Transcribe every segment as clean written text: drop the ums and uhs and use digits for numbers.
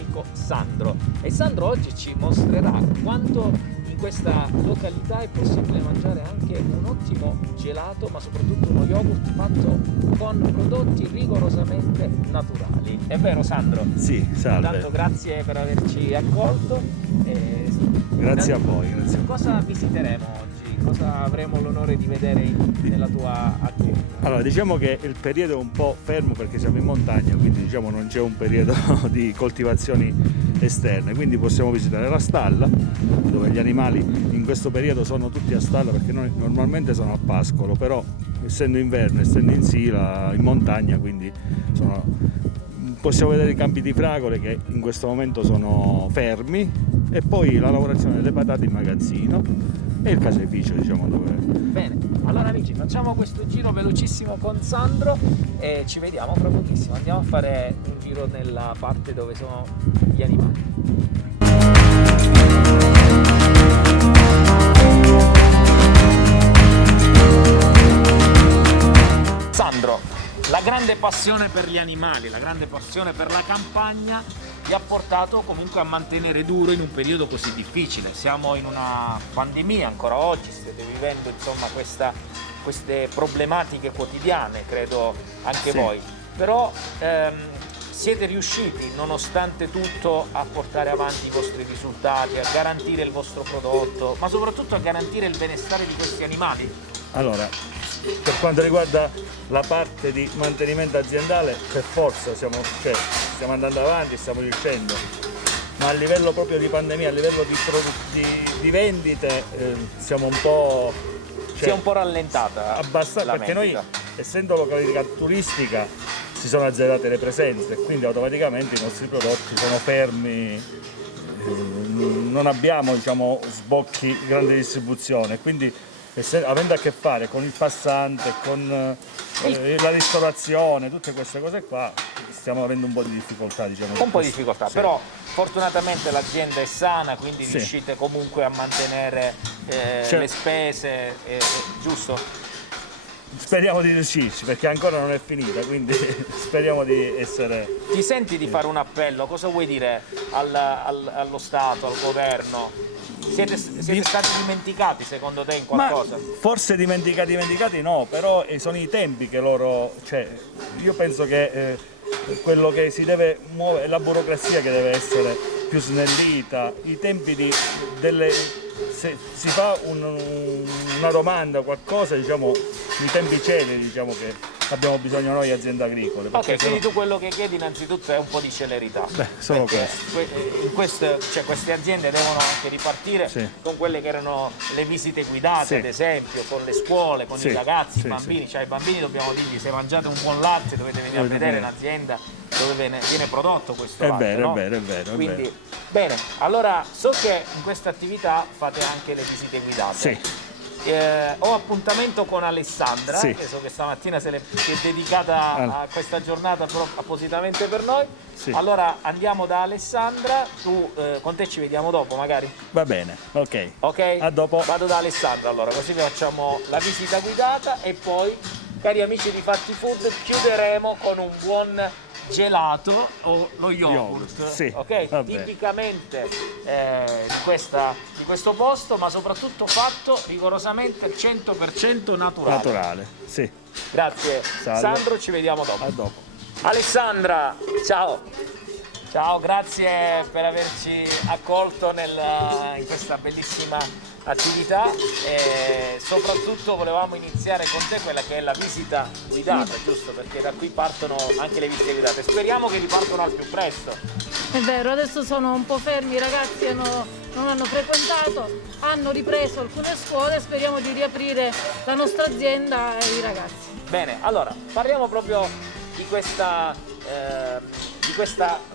amico Sandro. E Sandro oggi ci mostrerà quanto in questa località è possibile mangiare anche un ottimo gelato, ma soprattutto uno yogurt fatto con prodotti rigorosamente naturali. È vero, Sandro? Sì, salve. Intanto grazie per averci accolto. Grazie a voi. Grazie. Cosa visiteremo oggi? Cosa avremo l'onore di vedere nella tua azienda? Allora, diciamo che il periodo è un po' fermo perché siamo in montagna, quindi diciamo non c'è un periodo di coltivazioni esterne, quindi possiamo visitare la stalla dove gli animali in questo periodo sono tutti a stalla perché noi normalmente sono a pascolo, però essendo inverno, essendo in sila, in montagna, quindi possiamo vedere i campi di fragole che in questo momento sono fermi e poi la lavorazione delle patate in magazzino e il caseificio, diciamo, dove... Bene, allora amici, facciamo questo giro velocissimo con Sandro e ci vediamo fra pochissimo. Andiamo a fare un giro nella parte dove sono gli animali. Sandro, la grande passione per gli animali, la grande passione per la campagna ti ha portato comunque a mantenere duro in un periodo così difficile. Siamo in una pandemia ancora oggi, state vivendo insomma queste problematiche quotidiane, credo anche voi, però siete riusciti nonostante tutto a portare avanti i vostri risultati, a garantire il vostro prodotto, ma soprattutto a garantire il benestare di questi animali? Allora, per quanto riguarda la parte di mantenimento aziendale, per forza stiamo andando avanti, stiamo riuscendo, ma a livello proprio di pandemia, a livello di vendite, siamo un po'... si è un po' rallentata abbastanza, perché noi, essendo località turistica, si sono azzerate le presenze, quindi automaticamente i nostri prodotti sono fermi, non abbiamo, diciamo, sbocchi di grande distribuzione, quindi avendo a che fare con il passante, con la ristorazione, tutte queste cose qua, stiamo avendo un po' di difficoltà, diciamo. Un po' di difficoltà, sì. Però fortunatamente l'azienda è sana, quindi riuscite comunque a mantenere le spese, giusto? Speriamo di riuscirci, perché ancora non è finita, quindi speriamo di essere... Ti senti di fare un appello? Cosa vuoi dire allo Stato, al governo? Siete stati dimenticati secondo te in qualcosa? Ma forse dimenticati no, però sono i tempi che loro... io penso che quello che si deve muovere è la burocrazia che deve essere più snellita, i tempi se si fa una domanda, qualcosa, diciamo, i tempi celeri, diciamo, che abbiamo bisogno noi aziende agricole. Ok, quindi tu quello che chiedi innanzitutto è un po' di celerità. Solo questo. Queste aziende devono anche ripartire con quelle che erano le visite guidate, ad esempio, con le scuole, con i ragazzi, i bambini. Cioè, ai bambini dobbiamo dirgli: se mangiate un buon latte dovete venire a vedere un'azienda dove viene prodotto questo latte. È vero. Quindi, bene, allora so che in questa attività fate anche le visite guidate. Sì. Ho appuntamento con Alessandra, che so che stamattina si è dedicata a questa giornata appositamente per noi. Allora andiamo da Alessandra, con te ci vediamo dopo magari? Va bene, ok. A dopo. Vado da Alessandra allora, così facciamo la visita guidata e poi, cari amici di Fatti Food, chiuderemo con un buon gelato o lo yogurt, ok? Tipicamente di questo posto, ma soprattutto fatto rigorosamente 100% naturale. Sì. Grazie. Salve. Sandro, ci vediamo dopo. A dopo. Alessandra, ciao. Ciao, grazie per averci accolto in questa bellissima attività e soprattutto volevamo iniziare con te quella che è la visita guidata, giusto? Perché da qui partono anche le visite guidate. Speriamo che ripartano al più presto. È vero, adesso sono un po' fermi, i ragazzi non hanno frequentato, hanno ripreso alcune scuole, speriamo di riaprire la nostra azienda e i ragazzi. Bene, allora parliamo proprio di questa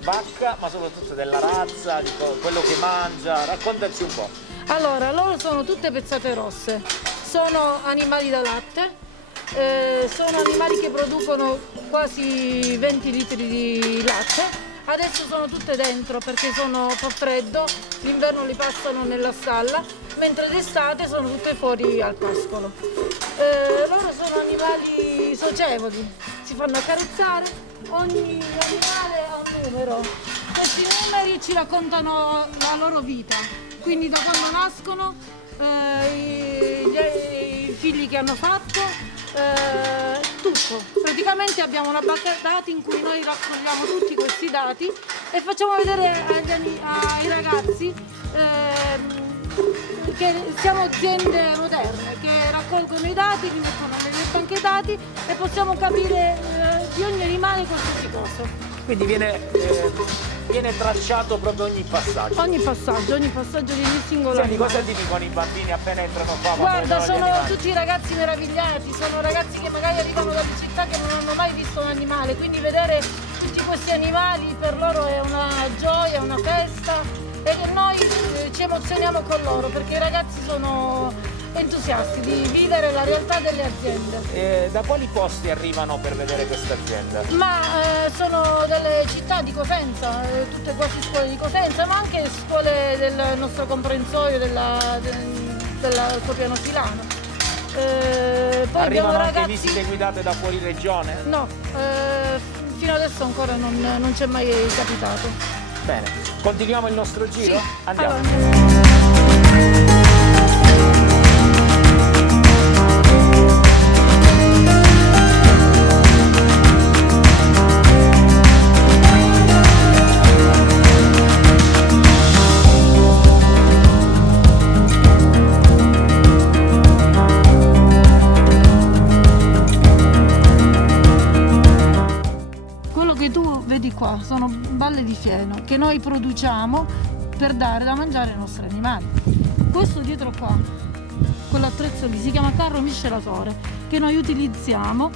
vacca, ma soprattutto della razza, di quello che mangia. Raccontaci un po'. Allora, loro sono tutte pezzate rosse, sono animali da latte, sono animali che producono quasi 20 litri di latte. Adesso sono tutte dentro perché fa freddo, l'inverno li passano nella stalla, mentre d'estate sono tutte fuori al pascolo. Loro sono animali socievoli, si fanno accarezzare, ogni animale ha un numero. questi numeri ci raccontano la loro vita, quindi da quando nascono, i figli che hanno fatto, tutto. Praticamente abbiamo una banca dati in cui noi raccogliamo tutti questi dati e facciamo vedere ai ragazzi che siamo aziende moderne, che raccolgono i dati, li mettono nelle banche dati e possiamo capire di ogni animale qualsiasi cosa. Quindi viene tracciato proprio ogni passaggio. Ogni passaggio di ogni singolo Senti, animale. cosa ti dicono i bambini appena entrano qua? quando Guarda, vedono gli sono animali? tutti ragazzi meravigliati, sono ragazzi che magari arrivano dalle città che non hanno mai visto un animale, quindi vedere tutti questi animali per loro è una gioia, una festa e noi ci emozioniamo con loro perché i ragazzi sono entusiasti di vivere la realtà delle aziende. Da quali posti arrivano per vedere questa azienda? Ma sono delle città di Cosenza, tutte quasi scuole di Cosenza, ma anche scuole del nostro comprensorio dell'Altopiano Silano. Poi Arrivano abbiamo anche ragazzi... visite guidate da fuori regione? No, fino adesso ancora non ci è mai capitato. Bene, continuiamo il nostro giro? Sì. Andiamo. Allora, quello che tu vedi qua sono balle di fieno che noi produciamo per dare da mangiare ai nostri animali. Questo dietro qua, quell'attrezzo lì si chiama carro miscelatore che noi utilizziamo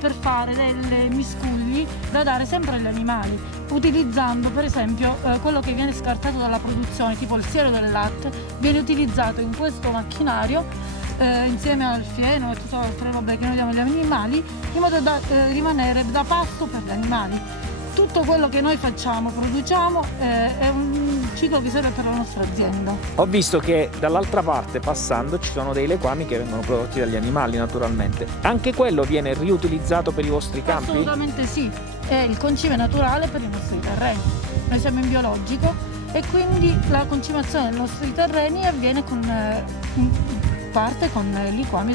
per fare delle miscugli da dare sempre agli animali, utilizzando per esempio quello che viene scartato dalla produzione, tipo il siero del latte, viene utilizzato in questo macchinario insieme al fieno e tutte le altre robe che noi diamo agli animali in modo da rimanere da pasto per gli animali. Tutto quello che noi facciamo, produciamo, è un ciclo che serve per la nostra azienda. Ho visto che dall'altra parte, passando, ci sono dei leguami che vengono prodotti dagli animali, naturalmente. Anche quello viene riutilizzato per i vostri campi? Assolutamente sì, è il concime naturale per i nostri terreni. Noi siamo in biologico e quindi la concimazione dei nostri terreni avviene in parte con i liquami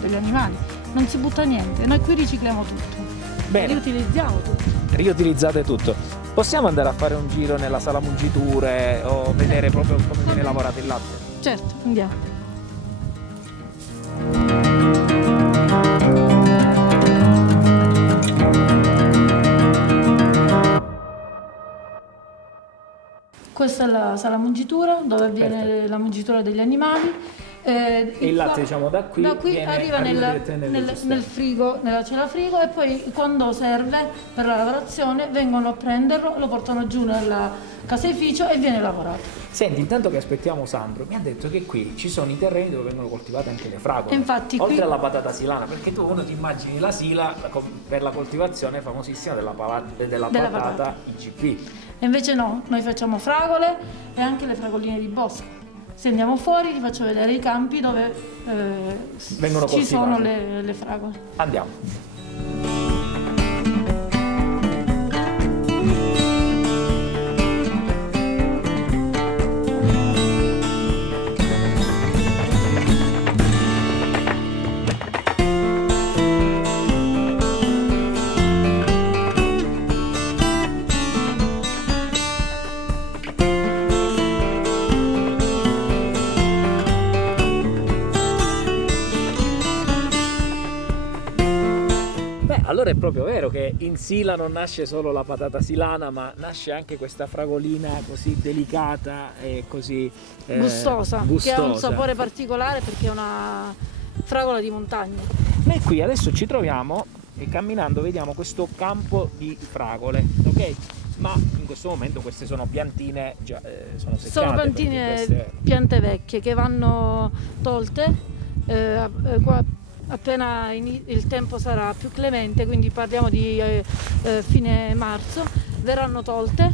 degli animali. Non si butta niente, noi qui ricicliamo tutto. Bene. Riutilizziamo tutto. Riutilizzate tutto. Possiamo andare a fare un giro nella sala mungiture o vedere proprio come viene lavorato il latte? Certo, andiamo. Questa è la sala mungitura dove avviene la mungitura degli animali. E il latte, diciamo, da qui arriva nel frigo, nella cella frigo e poi quando serve per la lavorazione vengono a prenderlo, lo portano giù nella caseificio e viene lavorato. Senti, intanto che aspettiamo Sandro, mi ha detto che qui ci sono i terreni dove vengono coltivate anche le fragole. Infatti, oltre qui... alla patata silana, perché uno ti immagini la sila per la coltivazione famosissima della patata IGP. E invece no, noi facciamo fragole e anche le fragoline di bosco. Se andiamo fuori ti faccio vedere i campi dove vengono ci coltivate. sono le fragole. Andiamo. Allora è proprio vero che in Sila non nasce solo la patata silana, ma nasce anche questa fragolina così delicata e così gustosa, che ha un sapore particolare perché è una fragola di montagna. Noi qui adesso ci troviamo e camminando vediamo questo campo di fragole, ok? Ma in questo momento queste sono piantine già sono seccate. Sono piante vecchie che vanno tolte appena il tempo sarà più clemente, quindi parliamo di fine marzo, verranno tolte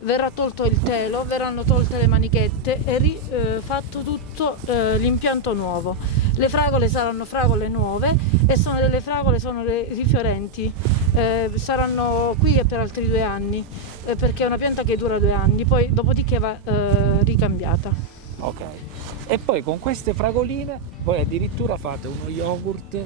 verrà tolto il telo, verranno tolte le manichette e fatto tutto l'impianto nuovo. Le fragole saranno fragole nuove e sono delle fragole, sono le rifiorenti, saranno qui per altri 2 anni, perché è una pianta che dura 2 anni, poi dopodiché va ricambiata. Ok. E poi con queste fragoline poi addirittura fate uno yogurt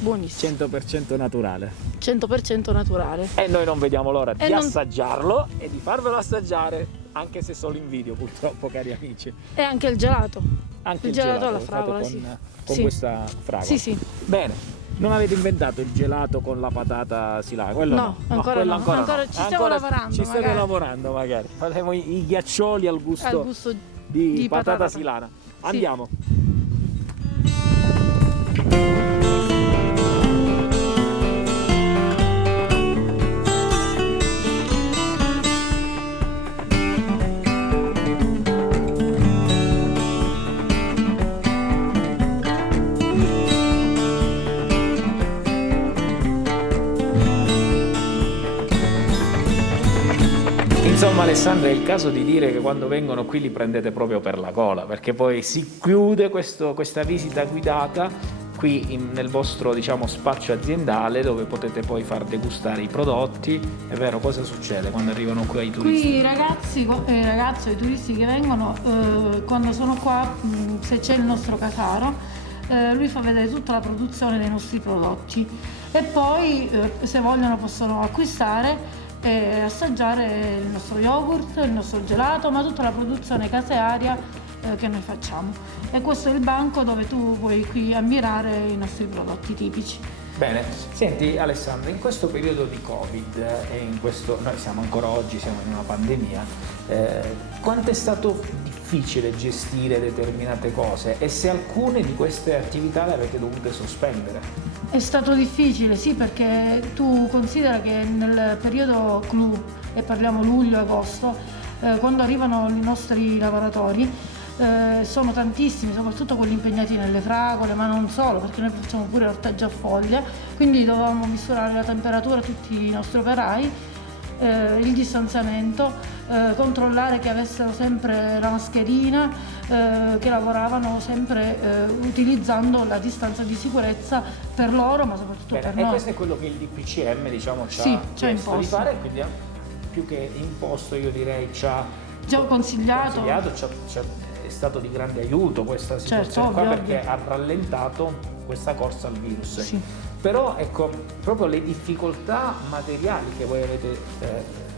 Buonissimo, 100% naturale. 100% naturale. E noi non vediamo l'ora di non- assaggiarlo e di farvelo assaggiare, anche se solo in video purtroppo, cari amici. E anche il gelato. Anche Il gelato alla lo fate fragola, con, sì. con Sì. questa fragola. Sì, sì. Bene, non avete inventato il gelato con la patata silana? Quello No, ancora quello no. ancora Ancora no. ci stiamo lavorando, Ci state magari. lavorando magari. Faremo i ghiaccioli al gusto, Al gusto di patata patata. silana. Sì. Andiamo. Insomma Alessandra, è il caso di dire che quando vengono qui li prendete proprio per la gola, perché poi si chiude questa visita guidata qui nel vostro, diciamo, spazio aziendale, dove potete poi far degustare i prodotti. È vero, cosa succede quando arrivano qui i turisti? Qui i ragazzi, i turisti che vengono, quando sono qua, se c'è il nostro casaro, lui fa vedere tutta la produzione dei nostri prodotti e poi se vogliono possono acquistare e assaggiare il nostro yogurt, il nostro gelato, ma tutta la produzione casearia che noi facciamo. E questo è il banco dove tu puoi qui ammirare i nostri prodotti tipici. Bene, senti Alessandra, in questo periodo di Covid e noi siamo ancora oggi, siamo in una pandemia, quanto è stato difficile gestire determinate cose e se alcune di queste attività le avete dovute sospendere? È stato difficile, sì, perché tu considera che nel periodo clou, e parliamo luglio-agosto, quando arrivano i nostri lavoratori, sono tantissimi, soprattutto quelli impegnati nelle fragole, ma non solo, perché noi facciamo pure l'ortaggio a foglia, quindi dovevamo misurare la temperatura tutti i nostri operai, il distanziamento, controllare che avessero sempre la mascherina, che lavoravano sempre utilizzando la distanza di sicurezza per loro, ma soprattutto Bene, per e noi. questo è quello che il DPCM, diciamo, ci Sì, ha ci ha chiesto di imposto. fare, quindi più che imposto io direi ci ha Già consigliato. è stato di grande aiuto questa situazione Certo, qua, ovvio, perché ovvio. ha rallentato questa corsa al virus. Sì. Però ecco, proprio le difficoltà materiali che voi avete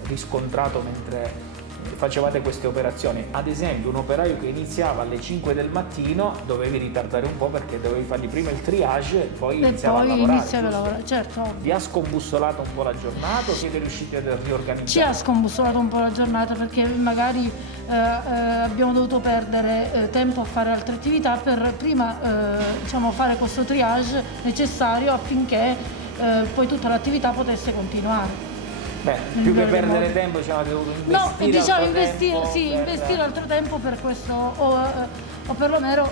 riscontrato mentre facevate queste operazioni, ad esempio un operaio che iniziava alle 5 del mattino dovevi ritardare un po' perché dovevi fargli prima il triage e poi E iniziava poi a lavorare, iniziare a giusto? lavorare, certo. Vi ha scombussolato un po' la giornata o siete riusciti a riorganizzare? Ci ha scombussolato un po' la giornata perché magari abbiamo dovuto perdere tempo a fare altre attività per prima diciamo, fare questo triage necessario affinché poi tutta l'attività potesse continuare. Beh, più che perdere tempo, diciamo, avete dovuto No, investire diciamo altro investire, tempo sì, per- investire altro tempo per questo o perlomeno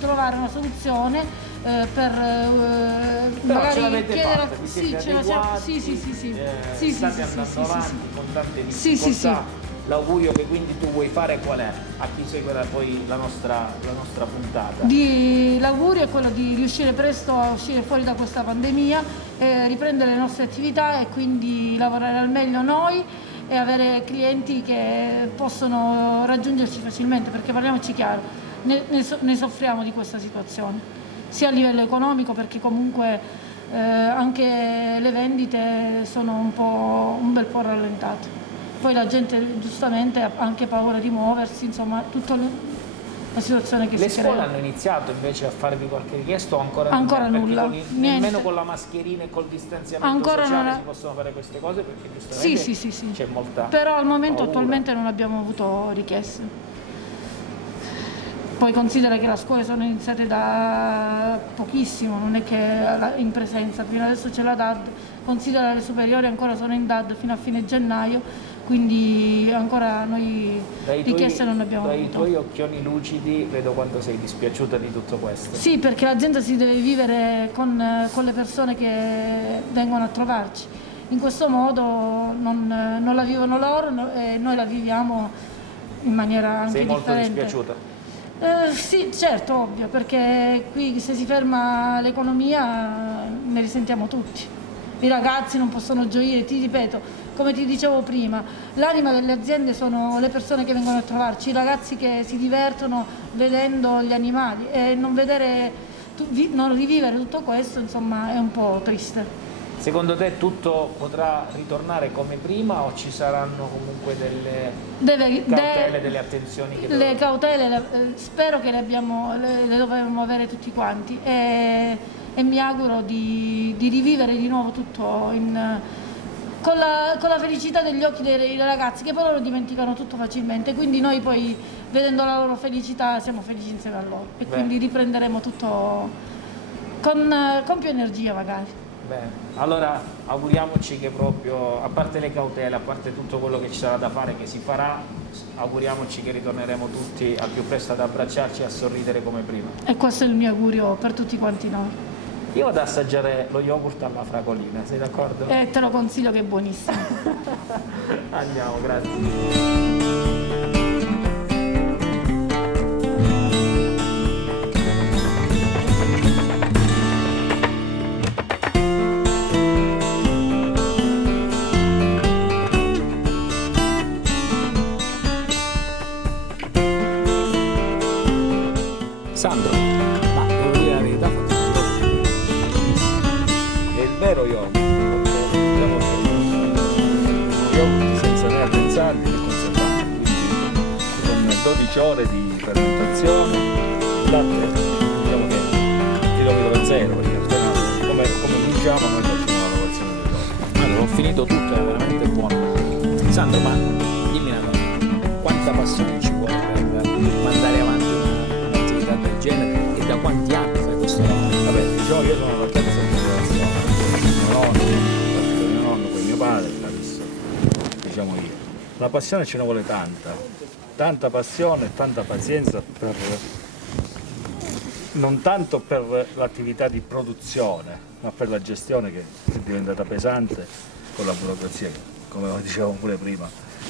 trovare una soluzione per Però magari ce l'avete chiedere fatta, vi siete ce la adeguati, sì, sì, sì, sì. Sì, sì, state sì, andando sì, sì, avanti sì. con tante Sì, difficoltà. sì, sì. L'augurio che quindi tu vuoi fare qual è? A chi segue poi la nostra puntata? L'augurio è quello di riuscire presto a uscire fuori da questa pandemia, riprendere le nostre attività e quindi lavorare al meglio noi e avere clienti che possono raggiungerci facilmente, perché parliamoci chiaro, ne soffriamo di questa situazione, sia a livello economico perché comunque anche le vendite sono un bel po' rallentate. Poi la gente giustamente ha anche paura di muoversi, insomma, tutta la situazione che Le si scuole crea. hanno iniziato invece a farvi qualche richiesta o ancora Ancora niente? nulla, Perché niente. nemmeno con la mascherina e col distanziamento Ancora sociale non ha- si possono fare queste cose perché giustamente Sì. c'è molta Però al momento paura. attualmente non abbiamo avuto richieste. Poi considera che le scuole sono iniziate da pochissimo, non è che in presenza, fino adesso c'è la DAD, considera le superiori ancora sono in DAD fino a fine gennaio, quindi ancora noi richieste non abbiamo Dai avuto. tuoi occhioni lucidi vedo quanto sei dispiaciuta di tutto questo. Sì, perché la gente si deve vivere con le persone che vengono a trovarci in questo modo non la vivono loro e noi la viviamo in maniera anche Sei molto differente. dispiaciuta? Sì, certo, ovvio, perché qui se si ferma l'economia ne risentiamo tutti. I ragazzi non possono gioire, ti ripeto, come ti dicevo prima, l'anima delle aziende sono le persone che vengono a trovarci, i ragazzi che si divertono vedendo gli animali e non rivivere tutto questo, insomma, è un po' triste. Secondo te tutto potrà ritornare come prima o ci saranno comunque delle cautele, delle attenzioni che le cautele spero che le dovremmo avere tutti quanti e mi auguro di rivivere di nuovo tutto con la felicità degli occhi dei ragazzi, che poi loro dimenticano tutto facilmente, quindi noi poi vedendo la loro felicità siamo felici insieme a loro e quindi riprenderemo tutto con più energia magari. Bene, allora auguriamoci che proprio, a parte le cautele, a parte tutto quello che ci sarà da fare, che si farà, auguriamoci che ritorneremo tutti al più presto ad abbracciarci e a sorridere come prima. E questo è il mio augurio per tutti quanti noi. Io vado ad assaggiare lo yogurt alla fragolina, sei d'accordo? Te lo consiglio che è buonissimo. Andiamo, grazie. Sandro, ma devo dire la verità, è il vero yogurt, perché diciamo che yogurt senza né addensati né conservanti, quindi con 12 ore di fermentazione, il latte diciamo che è chilometro zero, perché appena come diciamo noi facciamo la lavorazione del yogurt. Allora, ho finito tutto, è veramente buono. Sandro, ma dimmi una cosa, quanta passione ci vuole per mandare avanti un'attività del genere e da quanti anni fai questo lavoro? Vabbè, diciamo che io sono la terza generazione, mio nonno, poi mio padre l'ha visto, diciamo io. La passione ce ne vuole tanta passione e tanta pazienza non tanto per l'attività di produzione, ma per la gestione che è diventata pesante con la burocrazia che, come dicevamo pure prima,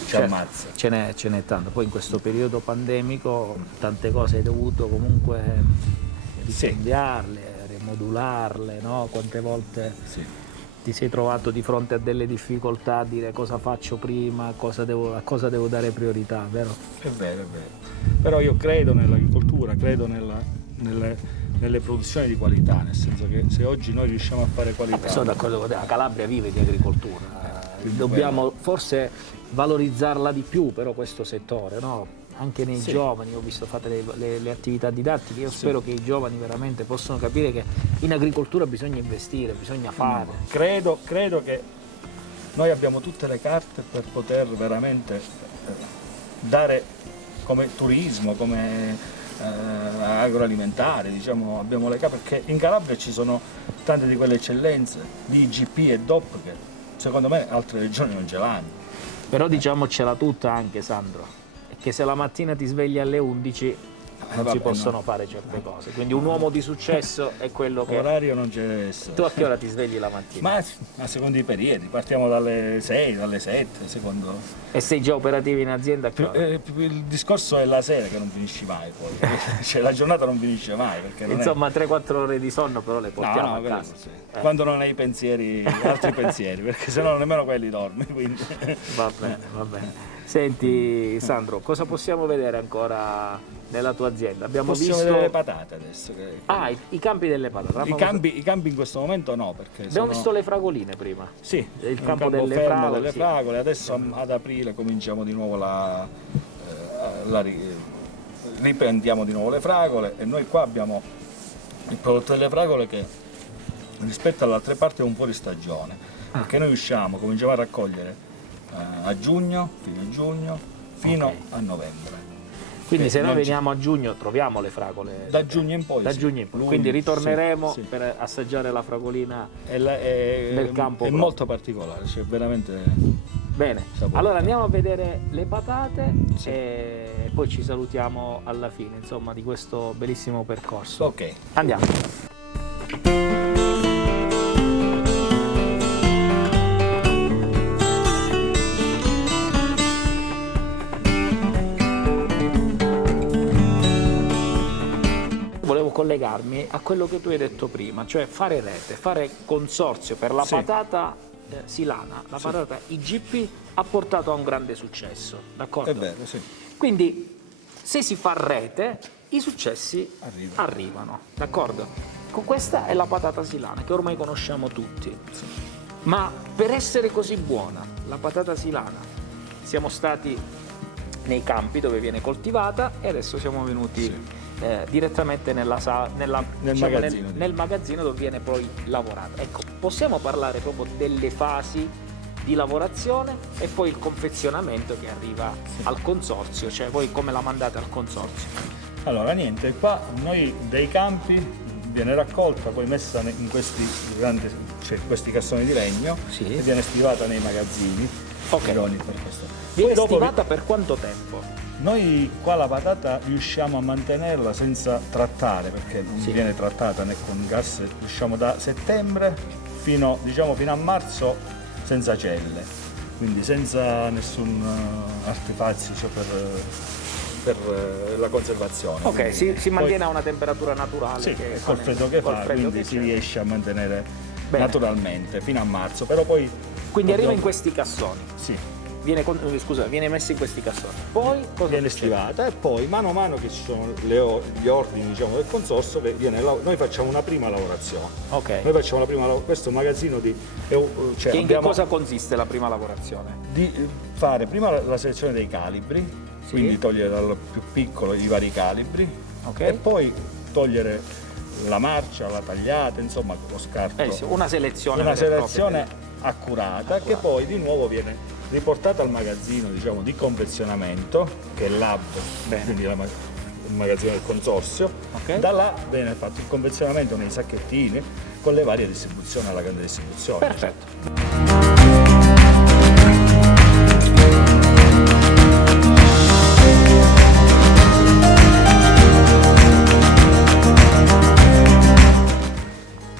ci ammazza. Ce n'è tanto, poi in questo periodo pandemico tante cose hai dovuto comunque ristudiarle, rimodularle, no? Quante volte ti sei trovato di fronte a delle difficoltà a dire cosa faccio prima, a cosa devo dare priorità, vero? È vero. Però io credo nell'agricoltura, credo nelle produzioni di qualità, nel senso che se oggi noi riusciamo a fare qualità... Sono d'accordo con te, la Calabria vive di agricoltura, dobbiamo forse valorizzarla di più però questo settore, no? Anche nei giovani, ho visto fate le attività didattiche, io spero che i giovani veramente possano capire che in agricoltura bisogna investire, bisogna fare. Credo che noi abbiamo tutte le carte per poter veramente dare come turismo, come agroalimentare, diciamo, abbiamo le carte, perché in Calabria ci sono tante di quelle eccellenze di IGP e DOP che secondo me altre regioni non ce l'hanno. Però diciamocela tutta anche, Sandro, che se la mattina ti svegli alle 11 non si possono fare certe cose, quindi un uomo di successo è quello che... L'orario non c'è adesso. Tu a che ora ti svegli la mattina? Ma a secondo i periodi, partiamo dalle 6, dalle 7, secondo... E sei già operativo in azienda a che ora? Il discorso è la sera che non finisci mai poi, cioè la giornata non finisce mai. Perché non insomma 3-4 ore di sonno però le portiamo a casa. Quando non hai pensieri, altri pensieri, perché sennò nemmeno quelli dormi. Quindi. Va bene. Senti Sandro, cosa possiamo vedere ancora nella tua azienda? Possiamo vedere le patate adesso. I campi delle patate. I campi in questo momento no, perché abbiamo visto le fragoline prima. Sì, il campo delle fragole. Adesso ad aprile cominciamo di nuovo riprendiamo di nuovo le fragole e noi qua abbiamo il prodotto delle fragole che rispetto alle altre parti è un fuori stagione, perché noi cominciamo a raccogliere a giugno, fine giugno, fino a novembre. Quindi se noi veniamo a giugno troviamo le fragole? Da giugno in poi. Quindi ritorneremo per assaggiare la fragolina nel campo. È molto particolare, cioè veramente... Bene, allora andiamo a vedere le patate e poi ci salutiamo alla fine, insomma, di questo bellissimo percorso. Ok. Andiamo. collegarmi a quello che tu hai detto prima, cioè fare rete, fare consorzio per la Sì. patata silana, la patata IGP ha portato a un grande successo, d'accordo? È vero, sì. Quindi se si fa rete, i successi arrivano, d'accordo? Questa è la patata silana che ormai conosciamo tutti. Ma per essere così buona, la patata silana, siamo stati nei campi dove viene coltivata e adesso siamo venuti direttamente nel magazzino dove viene poi lavorata. Ecco, possiamo parlare proprio delle fasi di lavorazione e poi il confezionamento che arriva al consorzio, cioè voi come la mandate al consorzio? Allora niente, qua noi dei campi viene raccolta, poi messa in questi grandi, cioè questi cassoni di legno, Sì. e viene stivata nei magazzini. Ok. idonei per questo. Viene Poi dopo stivata per quanto tempo? noi qua la patata riusciamo a mantenerla senza trattare, perché non Sì. viene trattata né con gas, riusciamo da settembre fino a marzo senza celle, quindi senza nessun artefazio, cioè per la conservazione. Ok, Quindi si mantiene a una temperatura naturale. sì, che col freddo che col fa, freddo quindi che si c'è. riesce a mantenere Bene. naturalmente fino a marzo, però poi Quindi arriva in dobbiamo- questi cassoni, sì, viene messo in questi cassoni. Poi cosa viene succede? stivata e poi mano a mano che ci sono gli ordini, diciamo, del consorzio, noi facciamo una prima lavorazione. Ok. Noi facciamo la prima questo magazzino di cioè Che in che abbiamo cosa consiste la prima lavorazione? di fare prima la selezione dei calibri, Sì. quindi togliere dal più piccolo i vari calibri, Ok. e poi togliere la marcia, la tagliata, insomma lo scarto. Sì, una selezione. Una vera e propria selezione accurata che poi di nuovo viene riportata al magazzino, diciamo, di confezionamento, che è l'hub, Bene. quindi il magazzino del consorzio. Ok. Da là viene fatto il confezionamento nei sacchettini con le varie distribuzioni alla grande distribuzione. Perfetto.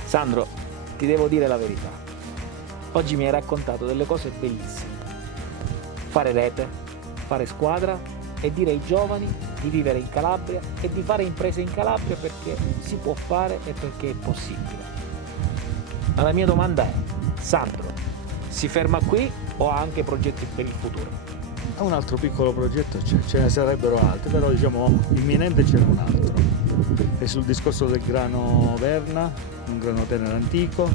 Sandro, ti devo dire la verità. Oggi mi hai raccontato delle cose bellissime. Fare rete, fare squadra e dire ai giovani di vivere in Calabria e di fare imprese in Calabria perché si può fare e perché è possibile. Ma la mia domanda è, Sandro, si ferma qui o ha anche progetti per il futuro? Un altro piccolo progetto ce ne sarebbero altri, però diciamo imminente ce n'è un altro. È sul discorso del grano Verna, un grano tenero antico,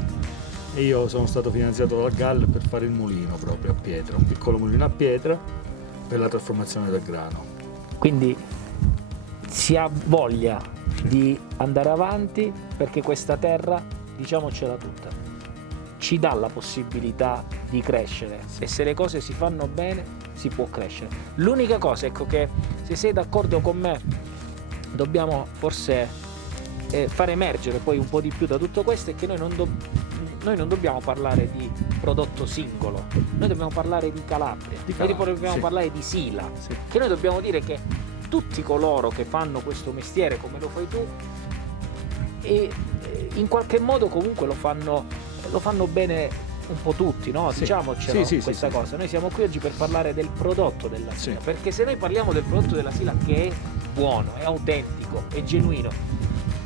e io sono stato finanziato dal GAL per fare il mulino proprio a pietra, un piccolo mulino a pietra per la trasformazione del grano. Quindi si ha voglia di andare avanti perché questa terra, diciamocela tutta, ci dà la possibilità di crescere e se le cose si fanno bene si può crescere. L'unica cosa, ecco, che se sei d'accordo con me dobbiamo forse far emergere poi un po' di più da tutto questo è che noi non dobbiamo parlare di prodotto singolo, noi dobbiamo parlare di Calabria, noi dobbiamo sì. parlare di Sila, Sì. che noi dobbiamo dire che tutti coloro che fanno questo mestiere come lo fai tu e in qualche modo comunque lo fanno bene un po' tutti, no? Sì. Diciamocelo Sì, questa sì. cosa. Noi siamo qui oggi per parlare del prodotto della Sila, Sì. perché se noi parliamo del prodotto della Sila che è buono, è autentico, è genuino,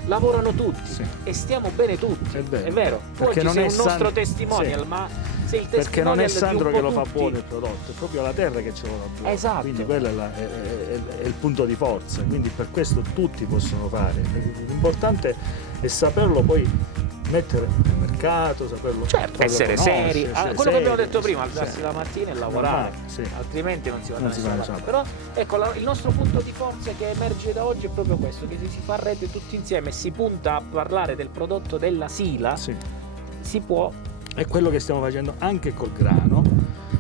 lavorano tutti Sì. e stiamo bene tutti, È vero. Tu Perché oggi non sei è un nostro San- testimonial, sì. ma sei il testimonial Perché non è Sandro di che un lo po' fa tutti. buono il prodotto, è proprio la terra che ce lo fa buono. Esatto. Quindi quello è il punto di forza, quindi per questo tutti possono fare. L'importante è saperlo poi mettere nel mercato, saperlo Certo, essere conoscere, seri, essere quello che abbiamo seri, detto prima, sì. alzarsi la mattina e lavorare, Normale, sì. altrimenti non si va da Non si nessuna va da parte. nessuna Però ecco, il nostro punto di forza che emerge da oggi è proprio questo, che se si fa rete tutti insieme e si punta a parlare del prodotto della Sila, Sì. si può. È quello che stiamo facendo anche col grano.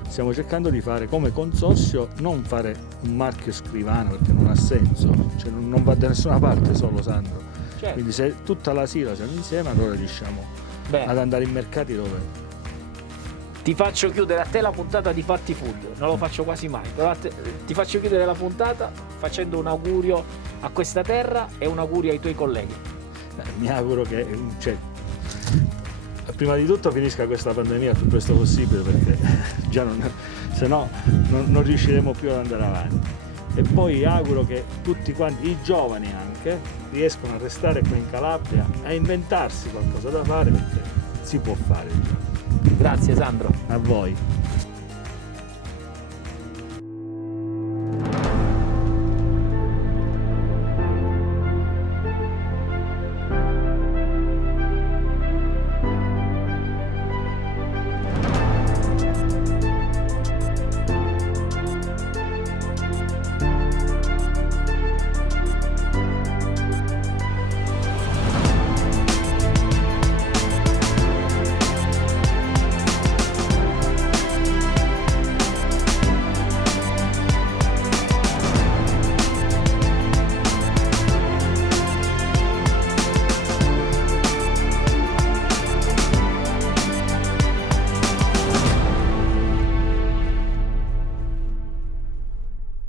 Stiamo cercando di fare come consorzio, non fare un marchio scrivano perché non ha senso, cioè non va da nessuna parte solo Sandro. Certo. Quindi se tutta la Sila siamo insieme, allora riusciamo Beh, ad andare in mercati dove ti faccio chiudere a te la puntata di Fatti Food, non lo faccio quasi mai, però ti faccio chiudere la puntata facendo un augurio a questa terra e un augurio ai tuoi colleghi. mi auguro che prima di tutto finisca questa pandemia il più presto possibile, perché già se no non riusciremo più ad andare avanti. e poi auguro che tutti quanti, i giovani anche, riescano a restare qua in Calabria, a inventarsi qualcosa da fare, perché si può fare. Grazie Sandro. A voi.